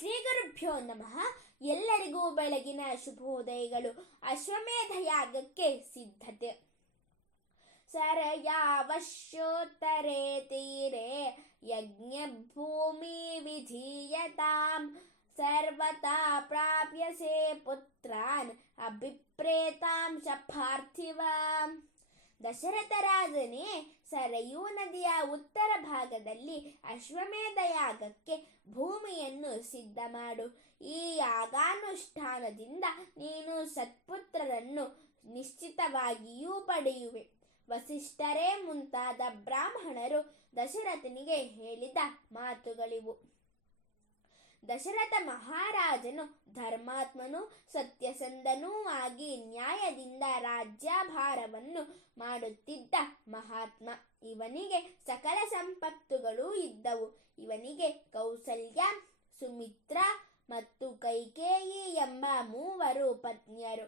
ಶ್ರೀ ಗುರುಭ್ಯೋ ನಮಃ. ಎಲ್ಲರಿಗೂ ಬೆಳಗಿನ ಶುಭೋದಯಗಳು. ಅಶ್ವಮೇಧ ಯಾಗಕ್ಕೆ ಸಿದ್ಧತೆ. ಸರಯಾವಶ್ಯೋತ್ತರೆ ತೀರೆ ಯಜ್ಞ ಭೂಮಿ ವಿಧೀಯತಾಂ ಸರ್ವತಾ ಪ್ರಾಪ್ಯಸೆ ಪುತ್ರಾನ್ ಅಭಿಪ್ರೇತಾಂ ಪಾರ್ಥಿವ. ದಶರಥ ರಾಜನೇ, ಸರಯೂ ನದಿಯ ಉತ್ತರ ಭಾಗದಲ್ಲಿ ಅಶ್ವಮೇಧ ಯಾಗಕ್ಕೆ ಭೂಮಿಯನ್ನು ಸಿದ್ಧ ಮಾಡು. ಈ ಯಾಗಾನುಷ್ಠಾನದಿಂದ ನೀನು ಸತ್ಪುತ್ರರನ್ನು ನಿಶ್ಚಿತವಾಗಿಯೂ ಪಡೆಯುವೆ. ವಸಿಷ್ಠರೇ ಮುಂತಾದ ಬ್ರಾಹ್ಮಣರು ದಶರಥನಿಗೆ ಹೇಳಿದ ಮಾತುಗಳಿವು. ದಶರಥ ಮಹಾರಾಜನು ಧರ್ಮಾತ್ಮನೂ ಸತ್ಯಸಂಧನೂ ಆಗಿ ನ್ಯಾಯದಿಂದ ರಾಜ್ಯಭಾರವನ್ನು ಮಾಡುತ್ತಿದ್ದ ಮಹಾತ್ಮ. ಇವನಿಗೆ ಸಕಲ ಸಂಪತ್ತುಗಳೂ ಇದ್ದವು. ಇವನಿಗೆ ಕೌಸಲ್ಯ, ಸುಮಿತ್ರ ಮತ್ತು ಕೈಕೇಯಿ ಎಂಬ 3 ಪತ್ನಿಯರು.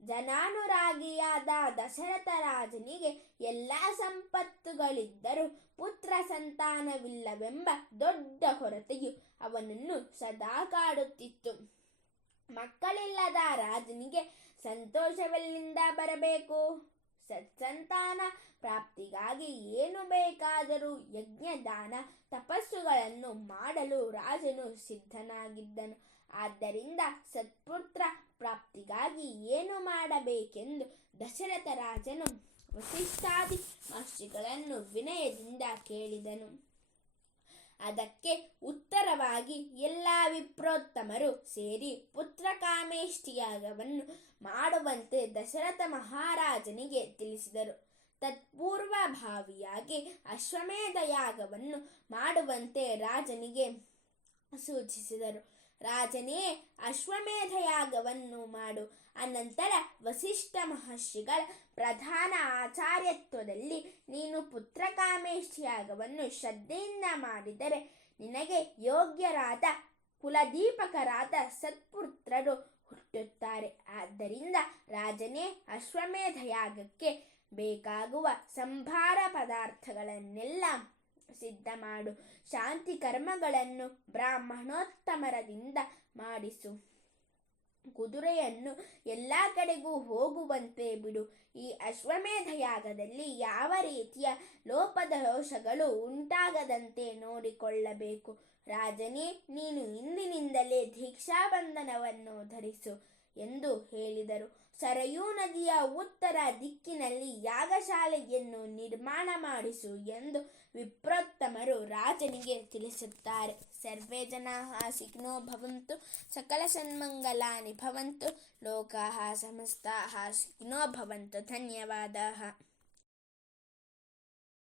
ಜನಾನುರಾಗಿಯಾದ ದಶರಥ ರಾಜನಿಗೆ ಎಲ್ಲ ಸಂಪತ್ತುಗಳಿದ್ದರೂ ಪುತ್ರ ಸಂತಾನವಿಲ್ಲವೆಂಬ ದೊಡ್ಡ ಕೊರತೆಯು ಅವನನ್ನು ಸದಾ ಕಾಡುತ್ತಿತ್ತು. ಮಕ್ಕಳಿಲ್ಲದ ರಾಜನಿಗೆ ಸಂತೋಷವೆಲ್ಲಿಂದ ಬರಬೇಕು? ಸತ್ಸಂತಾನ ಪ್ರಾಪ್ತಿಗಾಗಿ ಏನು ಬೇಕಾದರೂ ಯಜ್ಞದಾನ ತಪಸ್ಸುಗಳನ್ನು ಮಾಡಲು ರಾಜನು ಸಿದ್ಧನಾಗಿದ್ದನು. ಆದ್ದರಿಂದ ಸತ್ಪುತ್ರ ಪ್ರಾಪ್ತಿಗಾಗಿ ಏನು ಮಾಡಬೇಕೆಂದು ದಶರಥ ರಾಜನು ವಸಿಷ್ಠಾದಿ ಮಹರ್ಷಿಗಳನ್ನು ವಿನಯದಿಂದ ಕೇಳಿದನು. ಅದಕ್ಕೆ ಉತ್ತರವಾಗಿ ಎಲ್ಲ ವಿಪ್ರೋತ್ತಮರು ಸೇರಿ ಪುತ್ರಕಾಮೇಷ್ಟಿಯಾಗವನ್ನು ಮಾಡುವಂತೆ ದಶರಥ ಮಹಾರಾಜನಿಗೆ ತಿಳಿಸಿದರು. ತತ್ಪೂರ್ವಭಾವಿಯಾಗಿ ಅಶ್ವಮೇಧ ಯಾಗವನ್ನು ಮಾಡುವಂತೆ ರಾಜನಿಗೆ ಸೂಚಿಸಿದರು. ರಾಜನೇ, ಅಶ್ವಮೇಧ ಯಾಗವನ್ನು ಮಾಡು. ಅನಂತರ ವಸಿಷ್ಠ ಮಹರ್ಷಿಗಳ ಪ್ರಧಾನ ಆಚಾರ್ಯತ್ವದಲ್ಲಿ ನೀನು ಪುತ್ರಕಾಮೇಷ್ಟಿಯಾಗವನ್ನು ಶ್ರದ್ಧೆಯಿಂದ ಮಾಡಿದರೆ ನಿನಗೆ ಯೋಗ್ಯರಾದ ಕುಲದೀಪಕರಾದ ಸತ್ಪುತ್ರರು ಹುಟ್ಟುತ್ತಾರೆ. ಆದ್ದರಿಂದ ರಾಜನೇ, ಅಶ್ವಮೇಧ ಯಾಗಕ್ಕೆ ಬೇಕಾಗುವ ಸಂಭಾರ ಪದಾರ್ಥಗಳನ್ನೆಲ್ಲ ಸಿದ್ಧ ಮಾಡು. ಶಾಂತಿ ಕರ್ಮಗಳನ್ನು ಬ್ರಾಹ್ಮಣೋತ್ತಮರದಿಂದ ಮಾಡಿಸು. ಕುದುರೆಯನ್ನು ಎಲ್ಲ ಕಡೆಗೂ ಹೋಗುವಂತೆ ಬಿಡು. ಈ ಅಶ್ವಮೇಧ ಯಾಗದಲ್ಲಿ ಯಾವ ರೀತಿಯ ಲೋಪದೋಷಗಳು ಉಂಟಾಗದಂತೆ ನೋಡಿಕೊಳ್ಳಬೇಕು. ರಾಜನೇ, ನೀನು ಇಂದಿನಿಂದಲೇ ದೀಕ್ಷಾಬಂಧನವನ್ನು ಧರಿಸು ಎಂದು ಹೇಳಿದರು. ಸರಯೂ ನದಿಯ ಉತ್ತರ ದಿಕ್ಕಿನಲ್ಲಿ ಯಾಗಶಾಲೆಯನ್ನು ನಿರ್ಮಾಣ ಮಾಡಿಸು ಎಂದು ವಿಪ್ರೋತ್ತಮರು ರಾಜನಿಗೆ ತಿಳಿಸುತ್ತಾರೆ. ಸರ್ವೇ ಜನಾಃ ಸುಖಿನೋ ಭವಂತು, ಸಕಲ ಸನ್ಮಂಗಲಾನಿ ಭವಂತು, ಲೋಕಾಃ ಸಮಸ್ತಾಃ ಸುಖಿನೋ ಭವಂತು. ಧನ್ಯವಾದಾಃ.